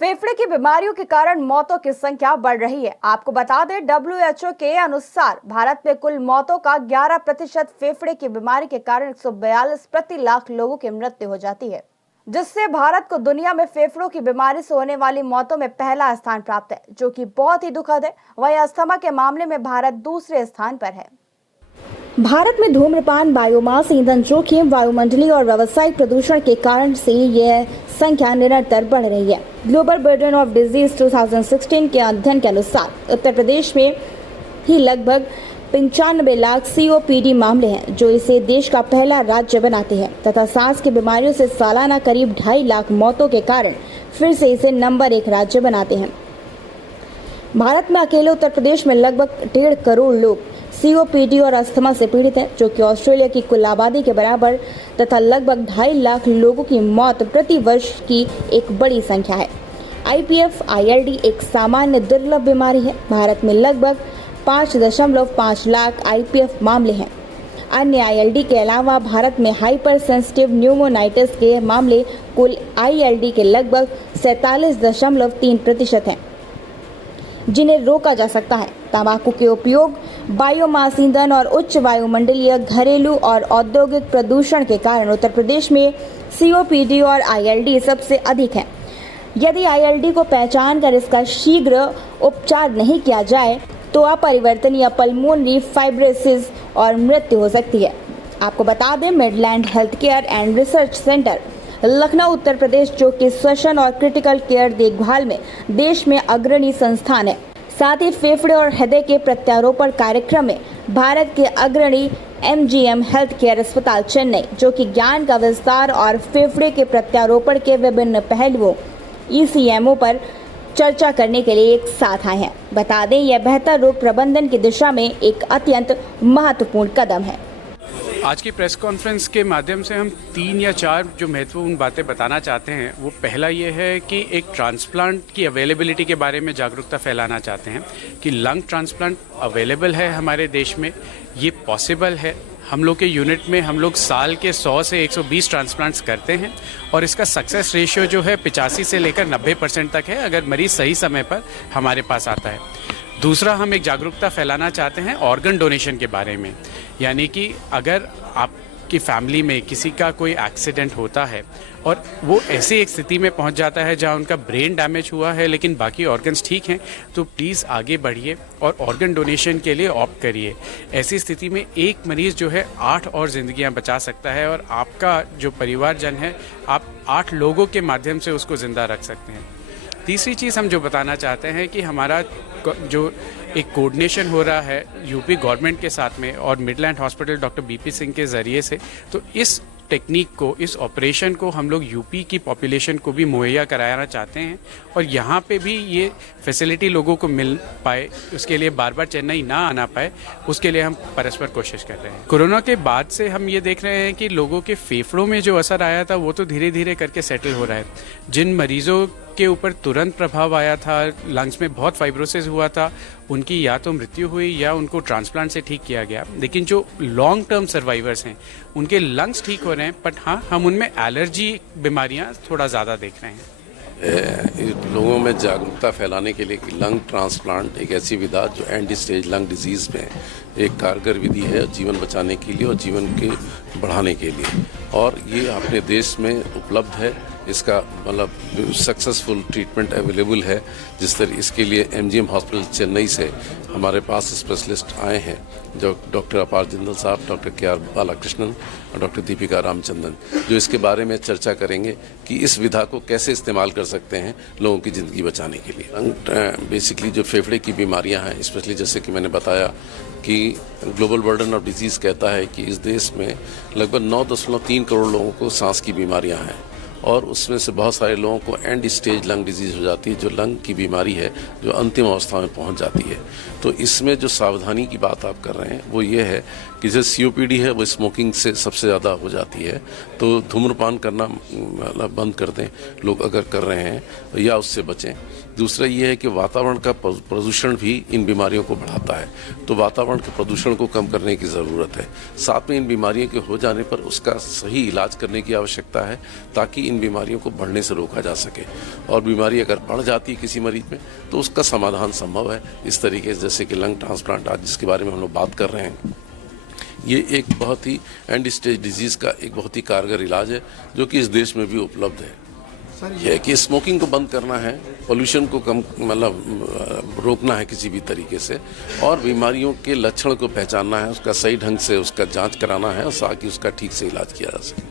फेफड़े की बीमारियों के कारण मौतों की संख्या बढ़ रही है। आपको बता दें, WHO के अनुसार भारत में कुल मौतों का 11% फेफड़े की बीमारी के कारण 142 प्रति लाख लोगों की मृत्यु हो जाती है, जिससे भारत को दुनिया में फेफड़ों की बीमारी से होने वाली मौतों में पहला स्थान प्राप्त है, जो कि बहुत ही दुखद है। वहीं अस्थमा के मामले में भारत दूसरे स्थान पर है। भारत में धूम्रपान, बायोमास ईंधन जोखिम, वायुमंडलीय और व्यावसायिक प्रदूषण के कारण से यह संख्या निरंतर बढ़ रही है। ग्लोबल बर्डन ऑफ डिजीज 2016 के अध्ययन के अनुसार उत्तर प्रदेश में ही लगभग 95 लाख COPD मामले हैं, जो इसे देश का पहला राज्य बनाते हैं तथा सांस की बीमारियों से सालाना करीब 2.5 लाख मौतों के कारण फिर से इसे नंबर 1 राज्य बनाते हैं। भारत में अकेले उत्तर प्रदेश में लगभग 1.5 करोड़ लोग COPD और अस्थमा से पीड़ित हैं, जो कि ऑस्ट्रेलिया की कुल आबादी के बराबर तथा लगभग 2.5 लाख लोगों की मौत प्रति वर्ष की एक बड़ी संख्या है। IPF-ILD एक सामान्य दुर्लभ बीमारी है। भारत में लगभग 5.5 लाख IPF मामले हैं। अन्य ILD के अलावा भारत में हाइपर सेंसिटिव न्यूमोनाइटिस के मामले कुल ILD के लगभग 47.3% हैं, जिन्हें रोका जा सकता है। तंबाकू के उपयोग, बायोमास ईंधन और उच्च वायुमंडलीय, घरेलू और औद्योगिक प्रदूषण के कारण उत्तर प्रदेश में COPD और ILD सबसे अधिक है। यदि ILD को पहचान कर इसका शीघ्र उपचार नहीं किया जाए तो अपरिवर्तनीय पल्मोनरी फाइब्रोसिस और मृत्यु हो सकती है। आपको बता दें, Midland health care and research centre Lucknow Uttar Pradesh, जो कि श्वसन और क्रिटिकल केयर देखभाल में देश में अग्रणी संस्थान है, साथ ही फेफड़े और हृदय के प्रत्यारोपण कार्यक्रम में भारत के अग्रणी MGM हेल्थ केयर अस्पताल चेन्नई, जो कि ज्ञान का विस्तार और फेफड़े के प्रत्यारोपण के विभिन्न पहलुओं ECMO पर चर्चा करने के लिए एक साथ आए हैं। बता दें, यह बेहतर रोग प्रबंधन की दिशा में एक अत्यंत महत्वपूर्ण कदम है। आज की प्रेस कॉन्फ्रेंस के माध्यम से हम 3 या 4 जो महत्वपूर्ण बातें बताना चाहते हैं। वो पहला ये है कि एक ट्रांसप्लांट की अवेलेबिलिटी के बारे में जागरूकता फैलाना चाहते हैं कि लंग ट्रांसप्लांट अवेलेबल है हमारे देश में, ये पॉसिबल है। हम लोग के यूनिट में हम लोग साल के 100 से 120 ट्रांसप्लांट्स करते हैं और इसका सक्सेस रेशियो जो है 85 से लेकर 90% तक है, अगर मरीज सही समय पर हमारे पास आता है। दूसरा, हम एक जागरूकता फैलाना चाहते हैं ऑर्गन डोनेशन के बारे में, यानी कि अगर आपकी फैमिली में किसी का कोई एक्सीडेंट होता है और वो ऐसी एक स्थिति में पहुंच जाता है जहां उनका ब्रेन डैमेज हुआ है लेकिन बाकी ऑर्गन्स ठीक हैं, तो प्लीज़ आगे बढ़िए और ऑर्गन डोनेशन के लिए ऑप्ट करिए। ऐसी स्थिति में एक मरीज़ जो है 8 और ज़िंदगियां बचा सकता है और आपका जो परिवारजन है, आप 8 लोगों के माध्यम से उसको ज़िंदा रख सकते हैं। तीसरी चीज़ हम जो बताना चाहते हैं कि हमारा जो एक कोऑर्डिनेशन हो रहा है यूपी गवर्नमेंट के साथ में और Midland hospital doctor BP Singh के ज़रिए से, तो इस टेक्निक को, इस ऑपरेशन को हम लोग यूपी की पॉपुलेशन को भी मुहैया कराना चाहते हैं और यहाँ पे भी ये फैसिलिटी लोगों को मिल पाए, उसके लिए बार बार चेन्नई ना आना पाए, उसके लिए हम परस्पर कोशिश कर रहे हैं। कोरोना के बाद से हम ये देख रहे हैं कि लोगों के फेफड़ों में जो असर आया था वो तो धीरे धीरे करके सेटल हो रहा है। जिन मरीजों के ऊपर तुरंत प्रभाव आया था, लंग्स में बहुत फाइब्रोसिस हुआ था, उनकी या तो मृत्यु हुई या उनको ट्रांसप्लांट से ठीक किया गया। लेकिन जो लॉन्ग टर्म सर्वाइवर्स हैं उनके लंग्स ठीक हो रहे हैं, बट हाँ, हम उनमें एलर्जी बीमारियां थोड़ा ज़्यादा देख रहे हैं। लोगों में जागरूकता फैलाने के लिए कि लंग ट्रांसप्लांट एक ऐसी विधा जो एंड स्टेज लंग डिजीज़ में एक कारगर विधि है जीवन बचाने के लिए और जीवन के बढ़ाने के लिए, और ये अपने देश में उपलब्ध है। इसका मतलब सक्सेसफुल ट्रीटमेंट अवेलेबल है। जिस तरह इसके लिए MGM हॉस्पिटल चेन्नई से हमारे पास स्पेशलिस्ट आए हैं, जो डॉक्टर अपार जिंदल साहब, डॉक्टर KR बालाकृष्णन और डॉक्टर दीपिका रामचंद्रन, जो इसके बारे में चर्चा करेंगे कि इस विधा को कैसे इस्तेमाल कर सकते हैं लोगों की ज़िंदगी बचाने के लिए। बेसिकली जो फेफड़े की बीमारियां हैं, स्पेशली जैसे कि मैंने बताया कि ग्लोबल बर्डन ऑफ डिजीज़ कहता है कि इस देश में लगभग 9.3 करोड़ लोगों को सांस की बीमारियां हैं और उसमें से बहुत सारे लोगों को एंड स्टेज लंग डिजीज़ हो जाती है, जो लंग की बीमारी है जो अंतिम अवस्था में पहुंच जाती है। तो इसमें जो सावधानी की बात आप कर रहे हैं वो ये है कि जैसे सीओपीडी है वो स्मोकिंग से सबसे ज़्यादा हो जाती है, तो धूम्रपान करना मतलब बंद कर दें लोग अगर कर रहे हैं या उससे बचें। दूसरा ये है कि वातावरण का प्रदूषण भी इन बीमारियों को बढ़ाता है, तो वातावरण के प्रदूषण को कम करने की ज़रूरत है। साथ में इन बीमारियों के हो जाने पर उसका सही इलाज करने की आवश्यकता है ताकि इन बीमारियों को बढ़ने से रोका जा सके। और बीमारी अगर बढ़ जाती है किसी मरीज में तो उसका समाधान संभव है इस तरीके से, जैसे कि लंग ट्रांसप्लांट आज जिसके बारे में हम लोग बात कर रहे हैं। ये एक बहुत ही एंड स्टेज डिजीज़ का एक बहुत ही कारगर इलाज है जो कि इस देश में भी उपलब्ध है। यह है कि स्मोकिंग को बंद करना है, पोल्यूशन को कम मतलब रोकना है किसी भी तरीके से, और बीमारियों के लक्षण को पहचानना है, उसका सही ढंग से उसका जांच कराना है और ताकि उसका ठीक से इलाज किया जा सके।